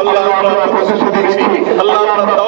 আল্লাহ আমরা প্রচেষ্টা দেখছি আল্লাহ আমরা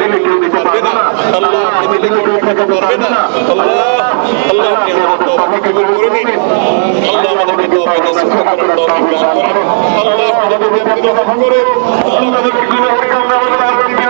আপনি কেউ দিতে পারবেন না। আল্লাহ আপনি দিলে কেউ দিতে পারবেন না। আল্লাহ আল্লাহ আপনি আমাদের তওবাকে কবুল করে নিন আল্লাহ আমাদের তওবাকে সুবহান করার তৌফিক দান করুন। আল্লাহ আমাদের তওবাকে কবুল করে আল্লাহ আমাদের গুনাহ থেকে আমাদের আল্লাহ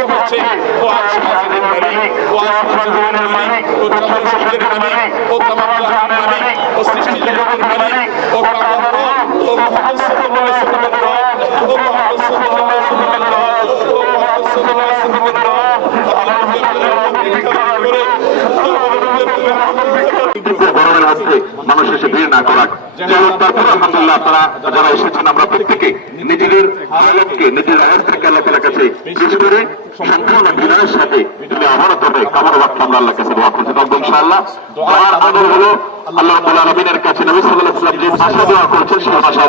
প্রয়োগ হচ্ছে ও আশীর্বাদের নামে ও আশীর্বাদের নামে ও তামাম শিল্পের নামে ও তামাম জাহান নামে ও সৃষ্টি জগতের নামে ও কামাল ও মোহাম্মদ সাল্লাল্লাহু আলাইহি ওয়াসাল্লাম ও মোহাম্মদ সাল্লাল্লাহু আলাইহি ওয়াসাল্লাম ও মোহাম্মদ সাল্লাল্লাহু আলাইহি ওয়াসাল্লাম আল্লাহু আকবার আল্লাহু আকবার আজকে মানুষ এসে ভিড় না করাক। চলুন তারপর আলহামদুল্লাহ আপনারা যারা এসেছেন আমরা প্রত্যেকে নিজেদের আলোককে নিজের আয়াসটাকে আল্লাহ কাছে পেশ করে সম্পূর্ণ বিনয়ের সাথে তুমি আমারও তবে আমরা আল্লাহ কাছে দোয়া ইনশাআল্লাহ। দোয়ার হলো আল্লাহ আলমিনের কাছে নবী সাল্লাহ যে ভাষা দোয়া করছেন ভাষা